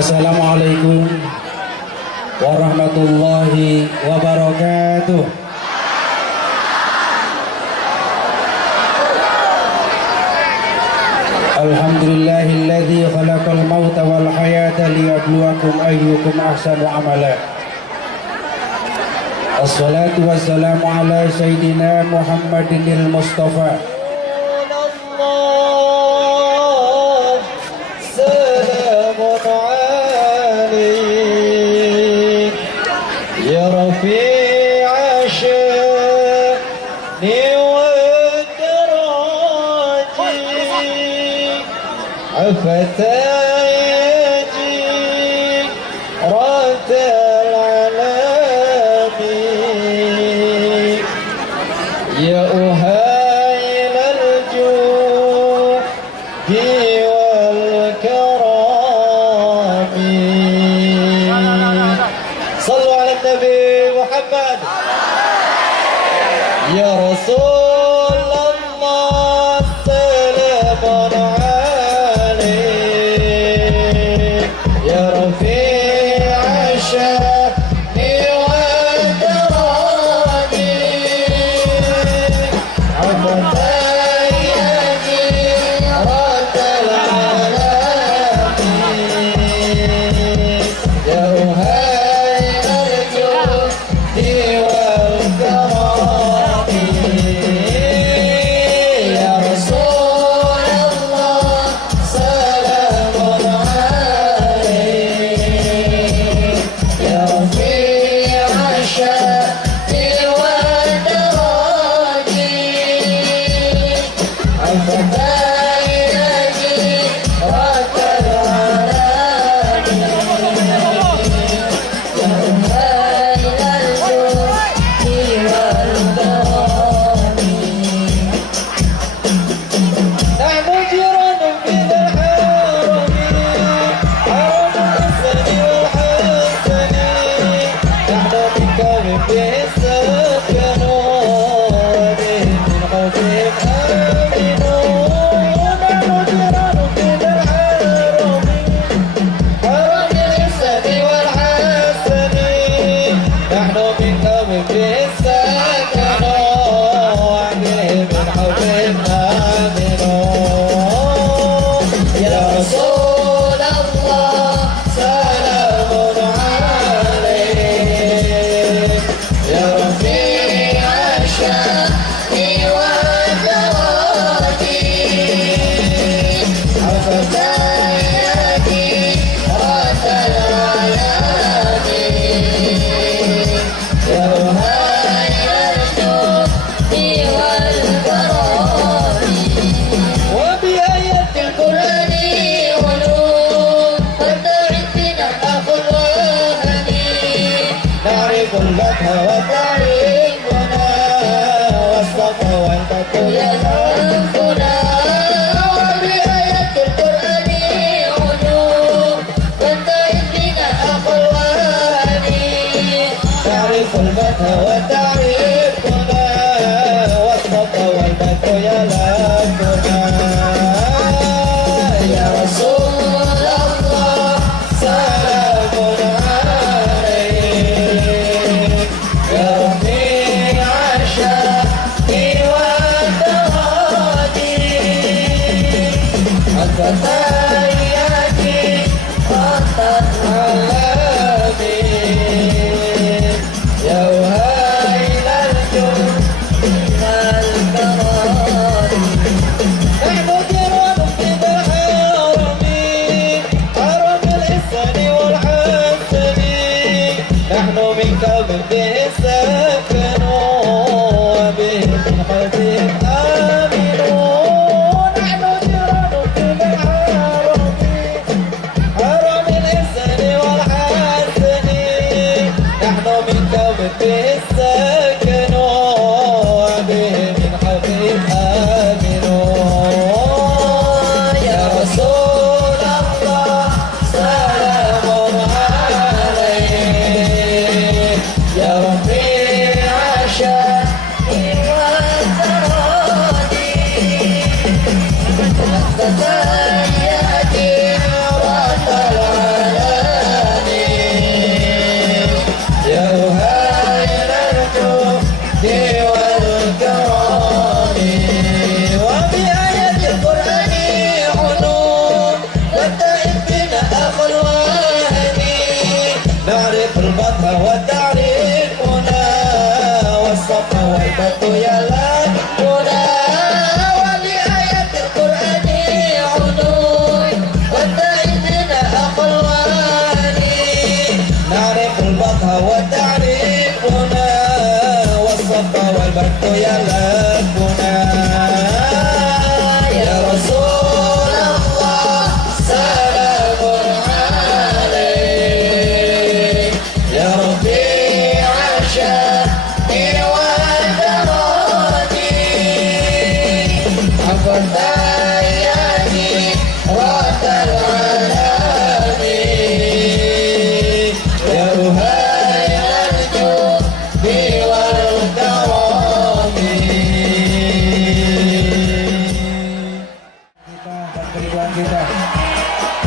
Assalamualaikum warahmatullahi wabarakatuh. Alhamdulillahilladzi khalaqal mauta wal hayata liyabluwakum ayyukum ahsanu amala. Assalatu wassalamu ala sayyidina Muhammadinil Mustafa. فتايجي رات العلام يا أهيل الجود والكرام صلوا على النبي محمد يا رسول الله سلام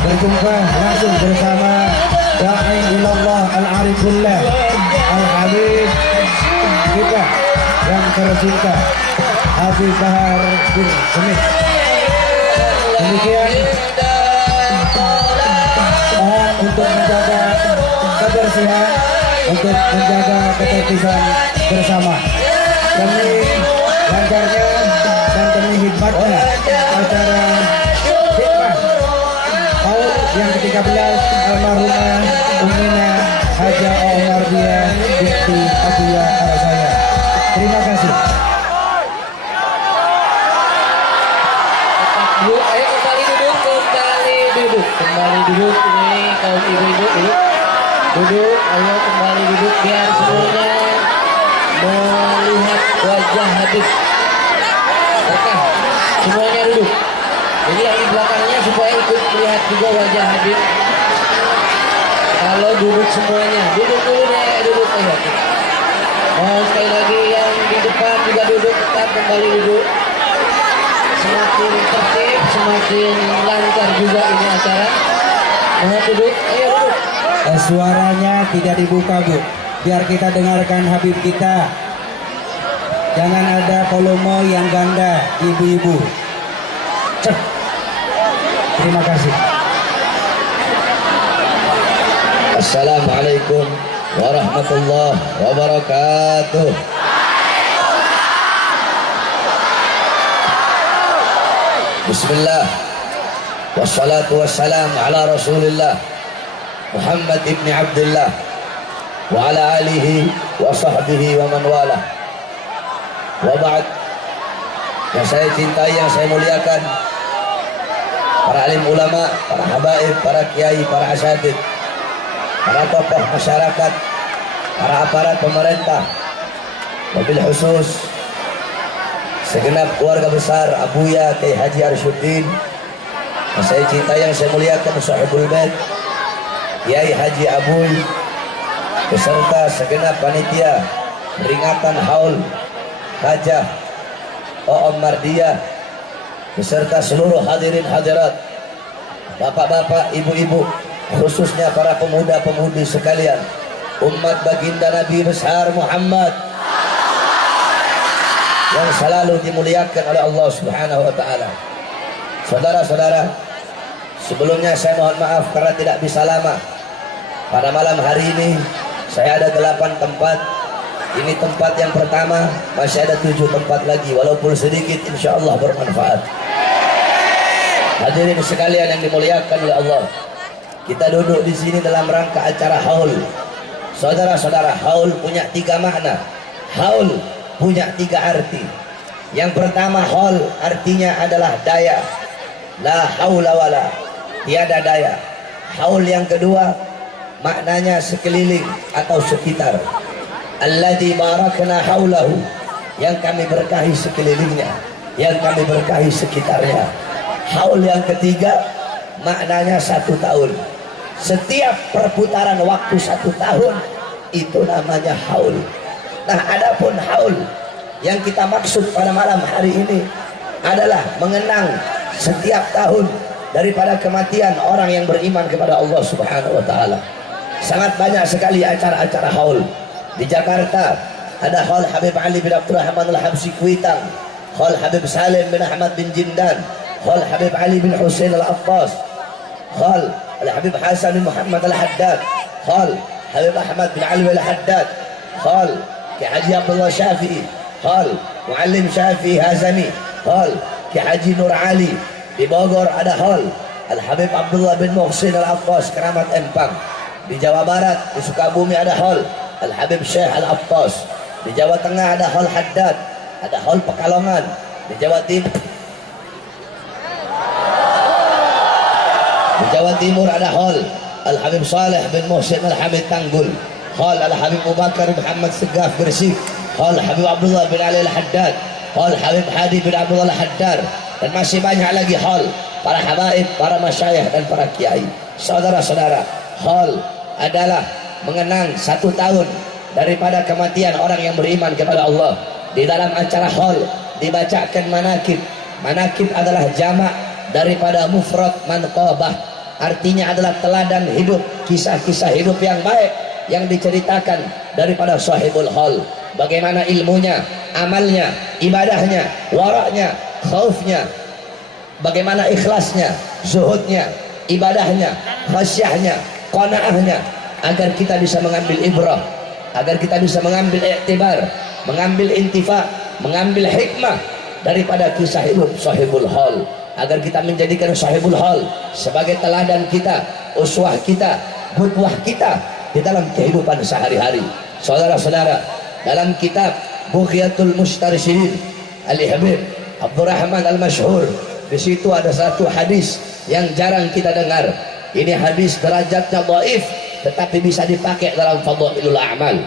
Berjumpa langsung bersama Da'i ilallah al-arifullah al-habib kita yang tercinta Habib Bahar bin Smith. Demikian mohon untuk menjaga kebersihan, untuk menjaga ketertiban bersama demi lancarnya dan demi hikmatnya acara hikmah Haul yang ke-13 almarhumah Ummina Haja Omardia Binti Abdullah Arasaya. Terima kasih. Ayo kembali duduk ini kaum ibu-ibu duduk, ayo kembali duduk biar semuanya melihat wajah Habib. Oke, semuanya duduk. Jadi yang di belakangnya supaya ikut melihat juga wajah Habib. Kalau duduk semuanya, duduk dulu deh, duduk ayo. Mau sekali lagi yang di depan juga duduk, tetap kembali duduk. Semakin tertib, semakin lancar juga ini acara. Mau duduk, ayo duduk. Suaranya tidak dibuka, Bu, biar kita dengarkan Habib kita. Jangan ada volume yang ganda, ibu-ibu. Cek. Terima kasih. Assalamualaikum warahmatullahi wabarakatuh. Bismillah. Wassalatu wassalam ala Rasulillah Muhammad ibn Abdullah wa ala alihi wa sahbihi wa man wala. Wa ba'd. Yang saya cintai, yang saya muliakan, para alim ulama, para habaib, para kiai, para asatidz, para tokoh masyarakat, para aparat pemerintah, wabil khusus segenap keluarga besar Abuya Kiai Haji Arsyuddin yang saya cintai, yang saya muliakan, Sahibul Bait Kiai Haji Abuy beserta segenap panitia peringatan Haul Hajah O'om Mardiah beserta seluruh hadirin hadirat, bapak-bapak, ibu-ibu, khususnya para pemuda-pemudi sekalian, umat baginda Nabi besar Muhammad yang selalu dimuliakan oleh Allah Subhanahu wa taala. Saudara-saudara, sebelumnya saya mohon maaf karena tidak bisa lama. Pada malam hari ini saya ada 8 tempat. Ini tempat yang pertama, masih ada 7 tempat lagi, walaupun sedikit insya Allah bermanfaat. Hadirin sekalian yang dimuliakan oleh Allah, kita duduk di sini dalam rangka acara haul. Saudara-saudara, haul punya 3 makna. Haul punya 3 arti. Yang pertama, haul artinya adalah daya. La haula wala, tiada daya. Haul yang kedua maknanya sekeliling atau sekitar. Alladzi barakna haulahu, yang kami berkahi sekelilingnya, yang kami berkahi sekitarnya. Haul yang ketiga maknanya 1 tahun. Setiap perputaran waktu 1 tahun itu namanya haul. Nah, adapun haul yang kita maksud pada malam hari ini adalah mengenang setiap tahun daripada kematian orang yang beriman kepada Allah Subhanahu wa taala. Sangat banyak sekali acara-acara haul. Di Jakarta ada haul Habib Ali bin Abdurrahman Al-Habsyi Kuitang, haul Habib Salim bin Ahmad bin Jindan, haul Habib Ali bin Husain Al-Abbas, haul Habib Hasan bin Muhammad Al-Haddad, haul Habib Ahmad bin Ali Al-Haddad, haul Ki Haji Abdullah Syafi'i, haul Muallim Syafi'i Hazami, haul Ki Haji Nur Ali. Di Bogor ada haul Al-Habib Abdullah bin Muhsin Al-Abbas Keramat Empang. Di Jawa Barat, di Sukabumi ada haul Al-Habib Syekh Al-Abbas. Di Jawa Tengah ada haul Haddad, ada haul Pekalongan. Di Jawa Timur ada haul Al-Habib Saleh bin Muhsin Al-Hamid Tanggul, haul Al-Habib Abu Bakar Muhammad Segaf Gresik, haul Habib Abdullah bin Ali Al-Haddad, haul Habib Hadi bin Abdullah Al-Haddar, dan masih banyak lagi haul para habaib, para masyayikh dan para kiai. Saudara-saudara, haul adalah mengenang 1 tahun daripada kematian orang yang beriman kepada Allah. Di dalam acara haul dibacakan manakib. Manakib adalah jamak daripada mufrad manqabah, artinya adalah teladan hidup, kisah-kisah hidup yang baik yang diceritakan daripada sahibul haul. Bagaimana ilmunya, amalnya, ibadahnya, waraknya, khaufnya, bagaimana ikhlasnya, zuhudnya, ibadahnya, khasyahnya, qanaahnya, agar kita bisa mengambil ibrah, agar kita bisa mengambil iktibar, mengambil intifa, mengambil hikmah daripada kisah hidup sahibul haul, agar kita menjadikan sahibul haul sebagai teladan kita, uswah kita, qudwah kita di dalam kehidupan sehari-hari. Saudara-saudara, dalam kitab Bughiyatul Mustarsyidin Al-Habib Abdurrahman Al-Masyhur, di situ ada satu hadis yang jarang kita dengar. Ini hadis derajatnya dhaif, tetapi bisa dipakai dalam fadhailul a'mal.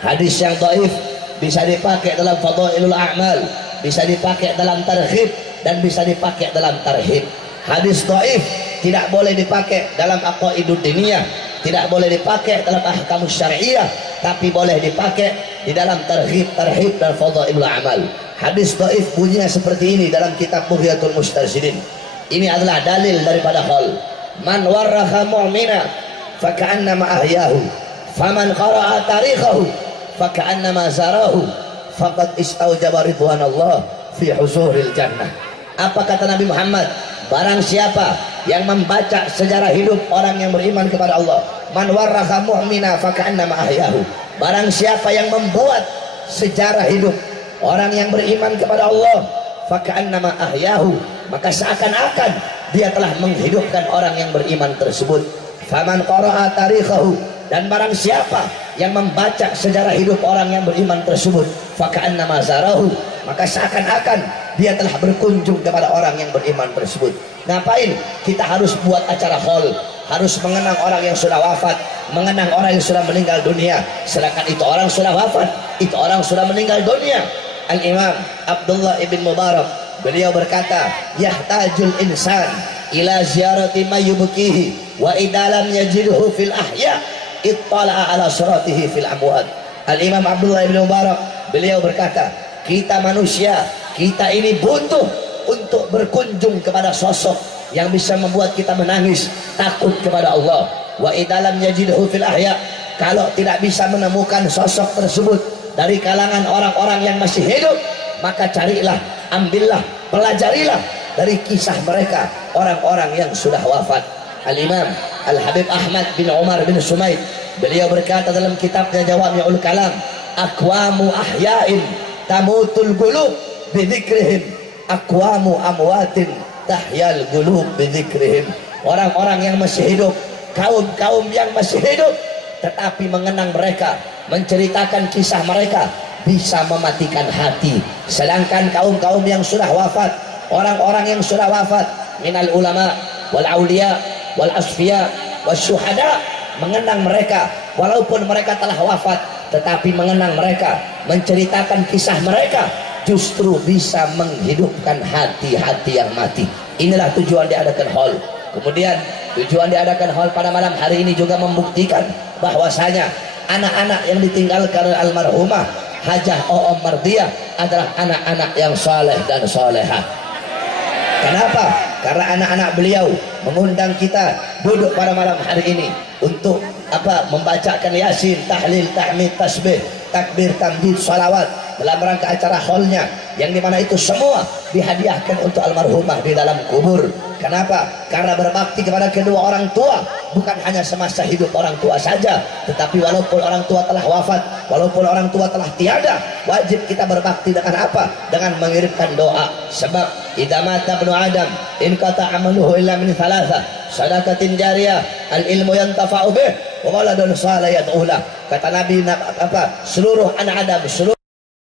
Hadis yang dhaif bisa dipakai dalam fadhailul a'mal, bisa dipakai dalam targhib, dan bisa dipakai dalam tarhib. Hadis dhaif tidak boleh dipakai dalam aqaidud diniyah, tidak boleh dipakai dalam ahkamus syariah, tapi boleh dipakai di dalam targhib, tarhib, dan fadhailul a'mal. Hadis dhaif bunyinya seperti ini dalam kitab Bughiyatul Mustarsyidin. Ini adalah dalil daripada haul. Man warraha mu'mina faka'annama ahyahu, faman qara'a tarikhahu faka'annama zarahu, faqad istaujaba ridwanallah fi huzuril jannah. Apa kata Nabi Muhammad? Barang siapa yang membaca sejarah hidup orang yang beriman kepada Allah, man warraha mu'mina faka'annama ahyahu, barang siapa yang membuat sejarah hidup orang yang beriman kepada Allah, faka'annama ahyahu, maka seakan-akan dia telah menghidupkan orang yang beriman tersebut. Faman qara'a tarikhahu, dan barang siapa yang membaca sejarah hidup orang yang beriman tersebut, faka'annama zarahu, maka seakan-akan dia telah berkunjung kepada orang yang beriman tersebut. Ngapain kita harus buat acara haul, harus mengenang orang yang sudah wafat, mengenang orang yang sudah meninggal dunia, sedangkan itu orang sudah wafat, itu orang sudah meninggal dunia. Al-Imam Abdullah ibn Mubarak, beliau berkata, yahtajul insan ila ziyarati mayyubkihi wa idalam yajidhu fil ahya ittala'a ala suratihi fil amwat. Al-Imam Abdullah ibn Mubarak, beliau berkata, kita manusia, kita ini butuh untuk berkunjung kepada sosok yang bisa membuat kita menangis, takut kepada Allah. Wa idalam yajidhu fil ahya, kalau tidak bisa menemukan sosok tersebut dari kalangan orang-orang yang masih hidup, maka carilah, ambillah, pelajarilah dari kisah mereka, orang-orang yang sudah wafat. Al-Imam Al-Habib Ahmad bin Umar bin Sumaid, beliau berkata dalam kitabnya Jawami'ul Kalam, aqwamu ahya'in tamutul qulub bidzikrihim, aqwamu amwatin tahyal qulub bidzikrihim. Orang-orang yang masih hidup, kaum-kaum yang masih hidup, tetapi mengenang mereka, menceritakan kisah mereka, bisa mematikan hati. Sedangkan kaum-kaum yang sudah wafat, orang-orang yang sudah wafat, minal ulama wal aulia wal asfiya was syuhada, mengenang mereka walaupun mereka telah wafat, tetapi mengenang mereka, menceritakan kisah mereka, justru bisa menghidupkan hati-hati yang mati. Inilah tujuan diadakan haul. Kemudian tujuan diadakan haul pada malam hari ini juga membuktikan bahwasanya anak-anak yang ditinggalkan oleh almarhumah Hajah O'om Mardiah adalah anak-anak yang saleh dan salehah. Kenapa? Karena anak-anak beliau mengundang kita duduk pada malam hari ini untuk apa? Membacakan Yasin, tahlil, tahmid, tasbih, takbir, tamjid, salawat dalam rangka acara haulnya, yang dimana itu semua dihadiahkan untuk almarhumah di dalam kubur. Kenapa? Karena berbakti kepada kedua orang tua bukan hanya semasa hidup orang tua saja, tetapi walaupun orang tua telah wafat, walaupun orang tua telah tiada, wajib kita berbakti dengan apa? Dengan mengirimkan doa. Sebab idza mata ibnu adam in qata amaluhu illa min thalatha sadaqatin jariyah, al ilmu yantafa'u bih, wa waladun salih yad'u lah. Kata Nabi apa? Seluruh anak Adam, seluruh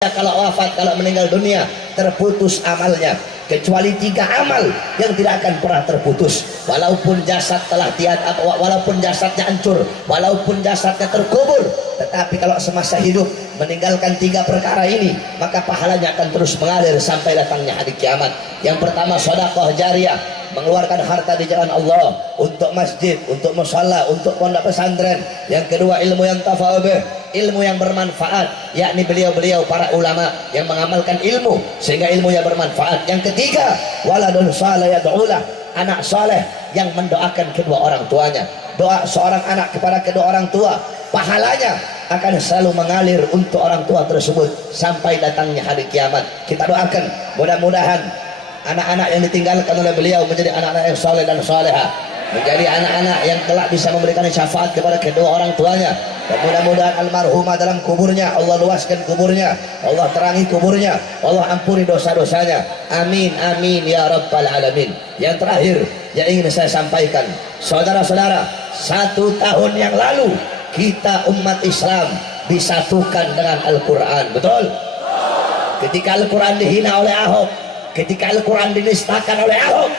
kalau wafat, kalau meninggal dunia, terputus amalnya, kecuali 3 amal yang tidak akan pernah terputus. Walaupun jasad telah tiada, walaupun jasadnya hancur, walaupun jasadnya terkubur, tetapi kalau semasa hidup meninggalkan 3 perkara ini, maka pahalanya akan terus mengalir sampai datangnya hari kiamat. Yang pertama, sedekah jariyah, mengeluarkan harta di jalan Allah untuk masjid, untuk musalla, untuk pondok pesantren. Yang kedua, ilmu yang tafa'ubih, ilmu yang bermanfaat, yakni beliau-beliau para ulama yang mengamalkan ilmu sehingga ilmunya bermanfaat. Yang ketiga, waladun salih yad'ulah, anak saleh yang mendoakan kedua orang tuanya. Doa seorang anak kepada kedua orang tua, pahalanya akan selalu mengalir untuk orang tua tersebut sampai datangnya hari kiamat. Kita doakan mudah-mudahan anak-anak yang ditinggalkan oleh beliau menjadi anak-anak yang saleh dan saleha, menjadi anak-anak yang kelak bisa memberikan syafaat kepada kedua orang tuanya. Dan mudah-mudahan almarhumah dalam kuburnya Allah luaskan kuburnya, Allah terangi kuburnya, Allah ampuni dosa-dosanya. Amin amin ya rabbal alamin. Yang terakhir yang ingin saya sampaikan, saudara-saudara, 1 tahun yang lalu kita umat Islam disatukan dengan Al-Quran, betul? Ketika Al-Quran dihina oleh Ahok, ketika Al-Quran dinistakan oleh Ahok,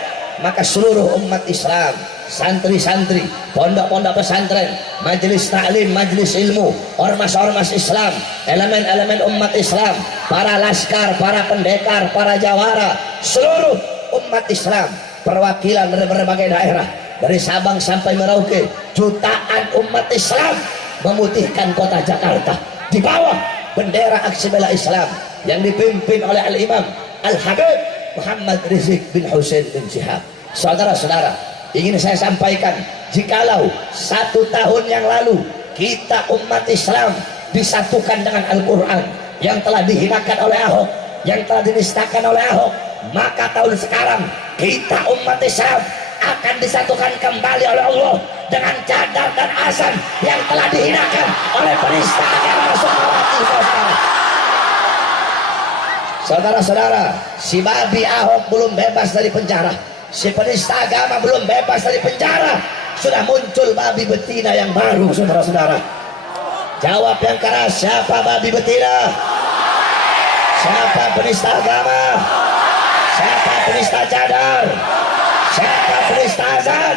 maka seluruh umat Islam, santri-santri, pondok-pondok pesantren, majelis taklim, majelis ilmu, ormas-ormas Islam, elemen-elemen umat Islam, para laskar, para pendekar, para jawara, seluruh umat Islam, perwakilan dari berbagai daerah, dari Sabang sampai Merauke, jutaan umat Islam memutihkan kota Jakarta di bawah bendera aksi bela Islam yang dipimpin oleh Al-Imam Al-Habib Muhammad Rizik bin Hussein bin Syihab. Saudara-saudara, ingin saya sampaikan, jikalau 1 tahun yang lalu kita umat Islam disatukan dengan Al-Quran yang telah dihinakan oleh Ahok, yang telah dinistakan oleh Ahok, maka tahun sekarang kita umat Islam akan disatukan kembali oleh Allah dengan cadar dan azan yang telah dihinakan oleh penista yang masuk hati saudara. Saudara-saudara, si babi Ahok belum bebas dari penjara, si penista agama belum bebas dari penjara, sudah muncul babi betina yang baru. Saudara-saudara, jawab yang keras, siapa babi betina? Siapa penista agama? Siapa penista cadar? Siapa penista azan?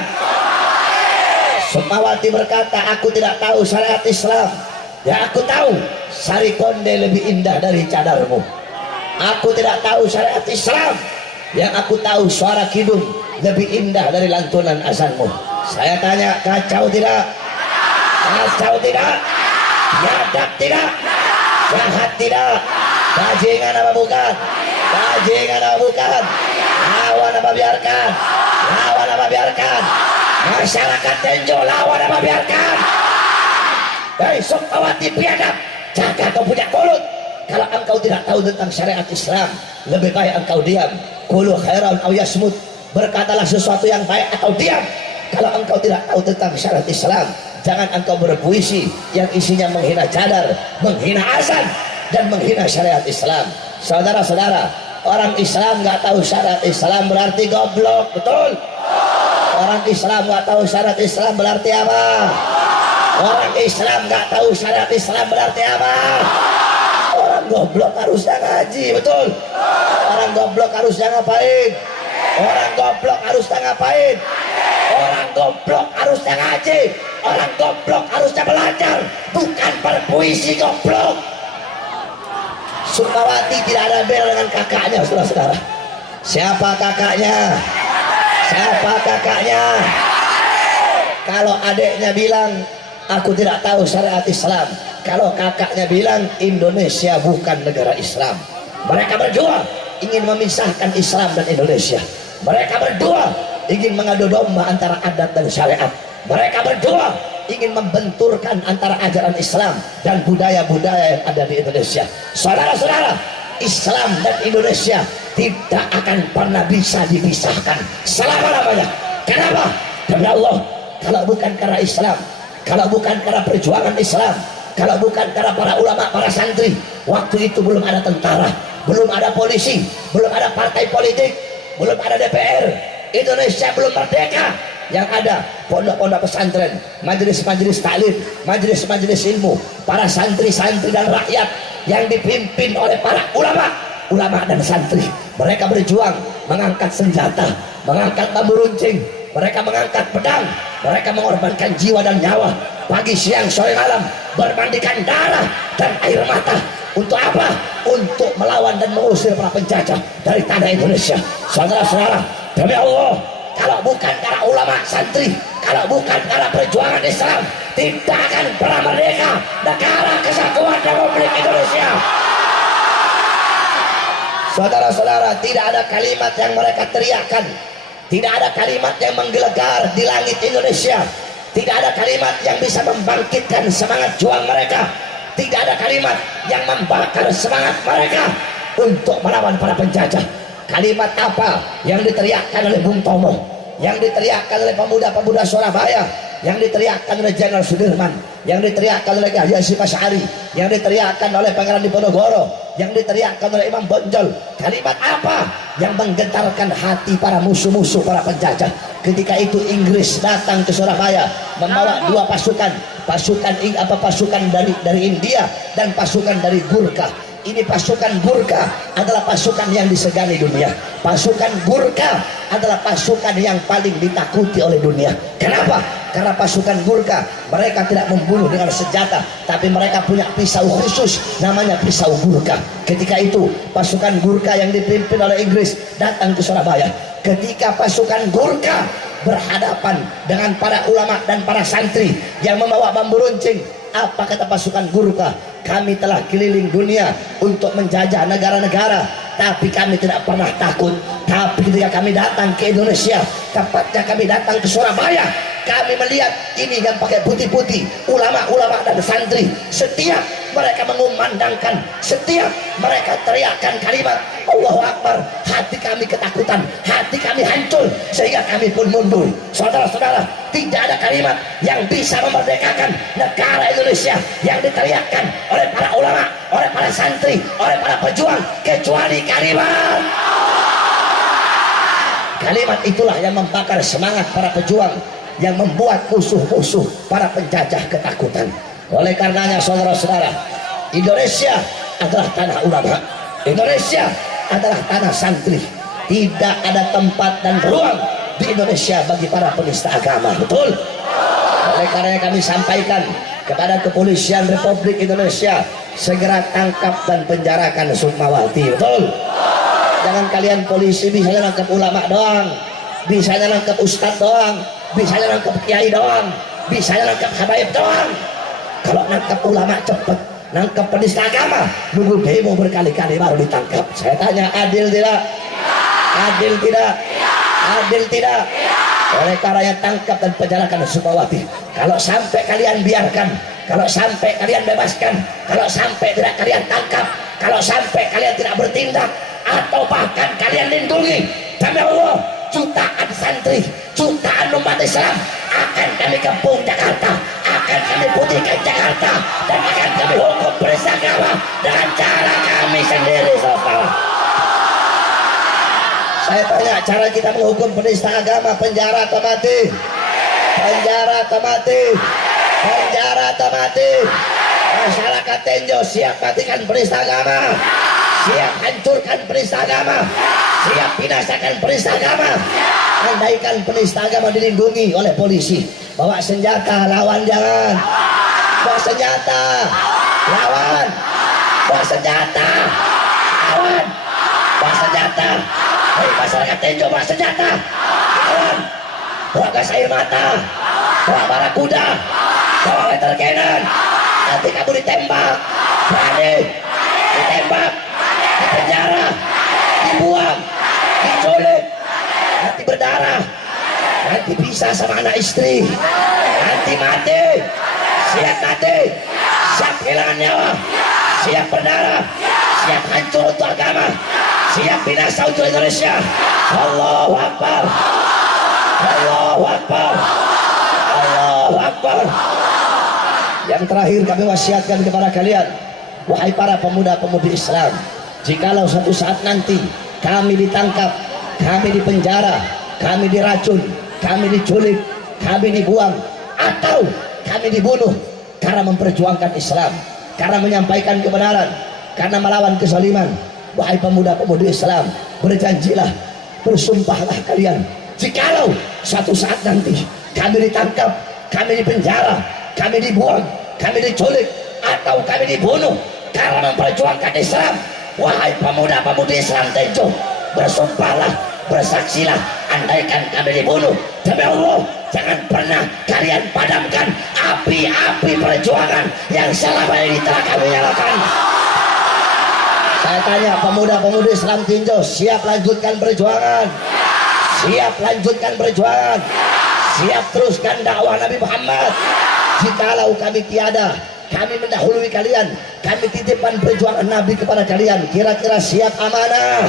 Sukmawati berkata, aku tidak tahu syariat Islam, ya aku tahu sari konde lebih indah dari cadarmu. Aku tidak tahu syariat Islam, yang aku tahu suara kidung lebih indah dari lantunan azanmu. Saya tanya, kacau tidak? Kacau tidak? Biadab tidak? Jahat tidak? Bajingan apa bukan? Bajingan apa bukan? Lawan apa biarkan? Lawan apa biarkan? Masyarakat Tenjo lawan apa biarkan? Hei Sukmawati biadab, jaga kau punya mulut. Kalau engkau tidak tahu tentang syariat Islam, lebih baik engkau diam. Qulu khairan aw yasmut, berkatalah sesuatu yang baik atau diam. Kalau engkau tidak tahu tentang syariat Islam, jangan engkau berpuisi yang isinya menghina cadar, menghina azan, dan menghina syariat Islam. Saudara-saudara, orang Islam nggak tahu syariat Islam berarti goblok, betul? Orang Islam nggak tahu syariat Islam berarti apa? Orang Islam nggak tahu syariat Islam berarti apa? Orang goblok harusnya ngaji, betul? Orang goblok harusnya ngapain? Orang goblok harusnya ngapain? Orang goblok harusnya ngaji. Orang goblok harusnya belajar, bukan berpuisi goblok. Sukmawati tidak ada bel dengan kakaknya, saudara-saudara. Siapa kakaknya? Siapa kakaknya? Kalau adiknya bilang, aku tidak tahu syariat Islam. Kalau kakaknya bilang, Indonesia bukan negara Islam. Mereka berdua ingin memisahkan Islam dan Indonesia. Mereka berdua ingin mengadu domba antara adat dan syariat. Mereka berdua ingin membenturkan antara ajaran Islam dan budaya-budaya yang ada di Indonesia. Saudara-saudara, Islam dan Indonesia tidak akan pernah bisa dipisahkan selama-lamanya. Kenapa? Demi Allah, kalau bukan karena Islam, kalau bukan karena perjuangan Islam, kalau bukan karena para ulama, para santri, waktu itu belum ada tentara, belum ada polisi, belum ada partai politik, belum ada DPR, Indonesia belum merdeka. Yang ada pondok-pondok pesantren, majelis-majelis taklim, majelis-majelis ilmu, para santri-santri dan rakyat yang dipimpin oleh para ulama dan santri. Mereka berjuang mengangkat senjata, mengangkat bambu runcing, mereka mengangkat pedang, mereka mengorbankan jiwa dan nyawa, pagi siang sore malam bermandikan darah dan air mata. Untuk apa? Untuk melawan dan mengusir para penjajah dari tanah Indonesia. Saudara-saudara, demi Allah, kalau bukan karena ulama santri, kalau bukan karena perjuangan Islam, tidak akan pernah merdeka negara kesatuan Republik Indonesia. Saudara-saudara, tidak ada kalimat yang mereka teriakkan, tidak ada kalimat yang menggelegar di langit Indonesia, tidak ada kalimat yang bisa membangkitkan semangat juang mereka, tidak ada kalimat yang membakar semangat mereka untuk melawan para penjajah. Kalimat apa yang diteriakkan oleh Bung Tomo, yang diteriakkan oleh pemuda-pemuda Surabaya, yang diteriakkan oleh Jenderal Sudirman, yang diteriakkan oleh Haji Hasyim Asy'ari, yang diteriakkan oleh Pangeran Diponegoro, yang diteriakkan oleh Imam Bonjol? Kalimat apa yang menggetarkan hati para musuh-musuh, para penjajah? Ketika itu Inggris datang ke Surabaya membawa dua pasukan dari India dan pasukan dari Gurkha. Ini pasukan Gurkha adalah pasukan yang disegani dunia. Pasukan Gurkha adalah pasukan yang paling ditakuti oleh dunia. Kenapa? Karena pasukan Gurkha, mereka tidak membunuh dengan senjata, tapi mereka punya pisau khusus, namanya pisau Gurkha. Ketika itu pasukan Gurkha yang dipimpin oleh Inggris datang ke Surabaya. Ketika pasukan Gurkha berhadapan dengan para ulama dan para santri yang membawa bambu runcing, apa kata pasukan Gurkha? Kami telah keliling dunia untuk menjajah negara-negara, tapi kami tidak pernah takut. Tapi ketika kami datang ke Indonesia, tepatnya kami datang ke Surabaya, kami melihat ini yang pakai putih-putih, ulama-ulama dan santri. Setiap mereka mengumandangkan, setiap mereka teriakkan kalimat Allahu Akbar, hati kami ketakutan, hati kami hancur, sehingga kami pun mundur. Saudara-saudara, tidak ada kalimat yang bisa memerdekakan negara Indonesia yang diteriakkan oleh para ulama, oleh para santri, oleh para pejuang, kecuali kalimat. Kalimat itulah yang membakar semangat para pejuang, yang membuat musuh-musuh para penjajah ketakutan. Oleh karenanya saudara-saudara, Indonesia adalah tanah ulama, Indonesia adalah tanah santri. Tidak ada tempat dan ruang di Indonesia bagi para penista agama. Betul? Oleh karenanya kami sampaikan kepada kepolisian Republik Indonesia, segera tangkap dan penjarakan Sukmawati. Betul? Jangan kalian polisi bisanya nangkap ulama doang, bisanya nangkap ustadz doang, bisanya nangkap kiai doang, bisanya nangkap habaib doang. Kalau nangkap ulama cepet, nangkap penista agama nunggu demo berkali-kali baru ditangkap. Saya tanya, adil tidak? Adil tidak? Adil tidak? Oleh karenanya tangkap dan penjarakan Sukmawati. Kalau sampai kalian biarkan, kalau sampai kalian bebaskan, kalau sampai tidak kalian tangkap, kalau sampai kalian tidak bertindak, atau bahkan kalian lindungi, demi Allah, jutaan santri, jutaan umat Islam akan kami kepung Jakarta, akan kami putihkan Jakarta, dan akan kami hukum penista agama dengan cara kami sendiri. Saudara, saya tanya, cara kita menghukum penista agama, penjara atau mati? Penjara atau mati? Penjara atau mati? Masyarakat Tenjo siap matikan penista agama, siap hancurkan penista agama, siap binasakan penista agama. Andaikan penista agama dilindungi oleh polisi, bawa senjata, lawan jangan. Bawa senjata, lawan. Bawa senjata, lawan. Bawa senjata. Hei masyarakat Tenjo, bawa senjata, lawan. Bawa gas air mata, bawa barakuda, bawa water cannon. Nanti kamu ditembak, berani ditembak, dipenjara, dibuang, diculik, berdarah, nanti pisah sama anak istri, nanti mati, siap mati, siap kehilangan nyawa, siap berdarah, siap hancur untuk agama, siap binasa untuk Indonesia. Allahu Akbar, Allahu Akbar, Allahu Akbar. Yang terakhir kami wasiatkan kepada kalian, wahai para pemuda-pemudi Islam, jikalau suatu saat nanti kami ditangkap, kami dipenjara, kami diracun, kami diculik, kami dibuang, atau kami dibunuh karena memperjuangkan Islam, karena menyampaikan kebenaran, karena melawan kezaliman, wahai pemuda-pemudi Islam, berjanjilah, bersumpahlah kalian, jikalau suatu saat nanti kami ditangkap, kami dipenjara, kami dibuang, kami diculik, atau kami dibunuh karena memperjuangkan Islam, wahai pemuda-pemudi Islam Tenjo, bersumpahlah, bersaksilah, andaikan kami dibunuh, demi Allah jangan pernah kalian padamkan api-api perjuangan yang selama ini telah kami nyalakan. Saya tanya, pemuda-pemudi Islam Tinjo siap lanjutkan perjuangan? Siap lanjutkan perjuangan? Siap teruskan dakwah Nabi Muhammad? Jikalau kami tiada, kami mendahului kalian, kami titipkan perjuangan Nabi kepada kalian, kira-kira siap amanah,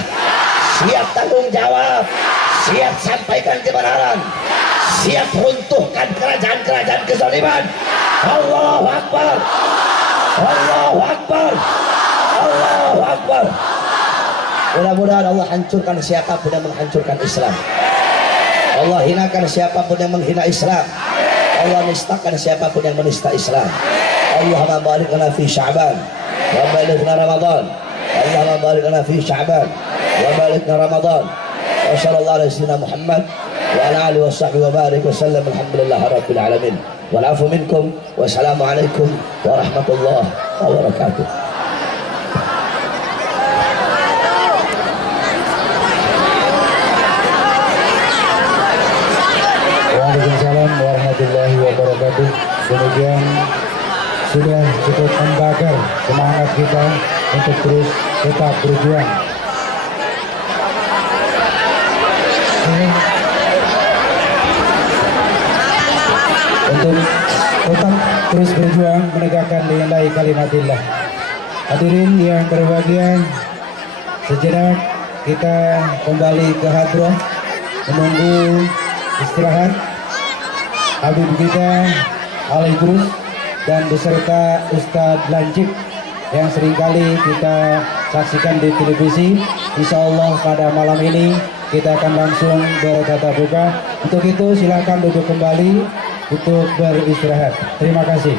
siap tanggung jawab, siap sampaikan kebenaran, siap runtuhkan kerajaan-kerajaan kezaliman? Allahu Akbar, Allahu Akbar, Allahu Akbar. Mudah-mudahan Allah hancurkan siapapun yang menghancurkan Islam, Allah hinakan siapapun yang menghina Islam, Allah nistakan siapapun yang menista Islam. Allahumma barik lana fi Sya'ban wa balighna Ramadan. Allahumma barik lana fi Sya'ban wa balighna Ramadan. Wa sallallahu alaihi wasallam Muhammad wa ala alihi wa sahbihi wa barik wa sallam. Alhamdulillah rabbil alamin. Wal afu minkum. Wassalamu alaikum warahmatullahi wabarakatuh. Waalaikumsalam warahmatullahi wabarakatuh. Kemudian sudah cukup membakar semangat kita untuk terus tetap berjuang. Untuk tetap terus berjuang menegakkan nilai kalimatillah. Hadirin yang berbahagia, sejenak kita kembali ke hadrah menunggu istirahat Habib kita Al Idrus dan beserta Ustadz Lancip yang seringkali kita saksikan di televisi. Insya Allah pada malam ini kita akan langsung bertatap muka. Untuk itu silakan duduk kembali untuk beristirahat. Terima kasih.